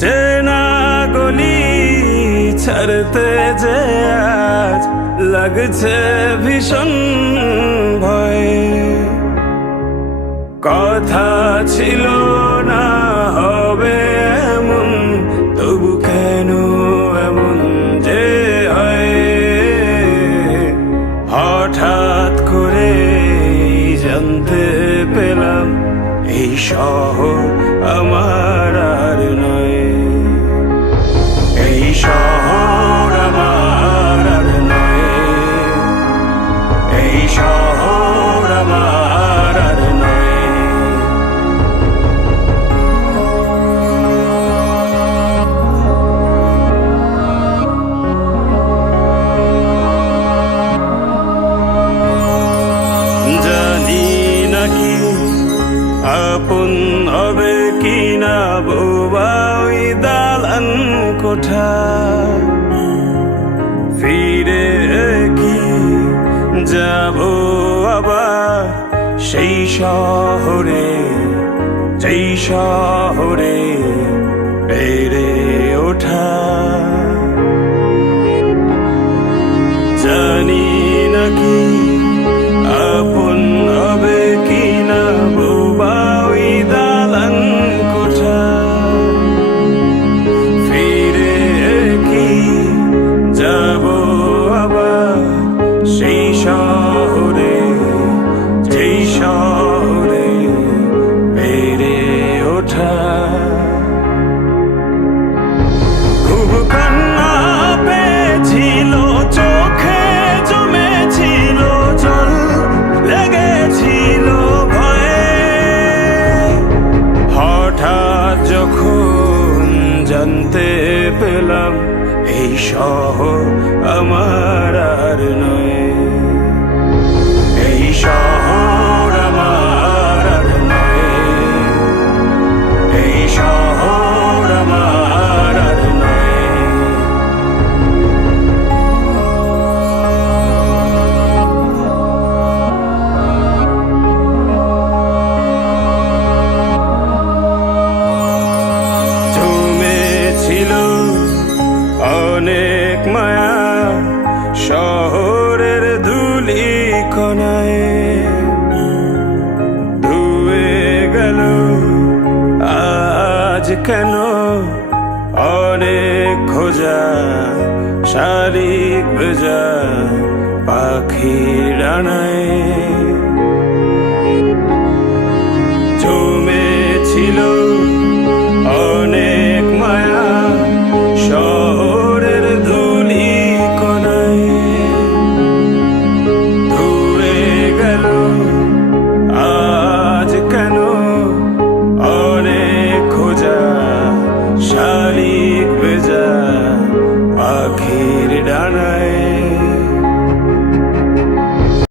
চেনা গলি ছাড়তে যে আজ লাগছে ভীষণ ভয়। কথা ছিল না হবে এমন, তবু কেন এমন যে হয়। হঠাৎ করে জানতে পেলাম এই শহর আমার আর নয়। এই শহর আমার আর নয়। এই শহর আমার আর নয়। জানি নাকি আপন হবে কিনা বোবা ওই দালান কোঠা, ফিরে কি যাব আবার সেই শহরে, যেই শহরে বেড়ে ওঠা। জানি নাকি আপন হবে কিনা বোবা ওই দালান কোঠা, ফিরে কি যাব আবার সেই শহরে, যেই শহরে বেড়ে ওঠা। খুব কান্না পেয়েছিল চোখে, জমেছিল জল, লেগেছিল ভয়ে। হঠাৎ যখন জানতে পেলাম এই শহর আমার আর নয়। এই শহর আমার আর নয়। এই শহর আমার আর নয়। জমেছিল অনেক মায়া শহরের ধুলি কণায়, ধুয়ে গেল আজ কেন অনেক খোঁজা শালিক ভেজা পাখির ডানায়।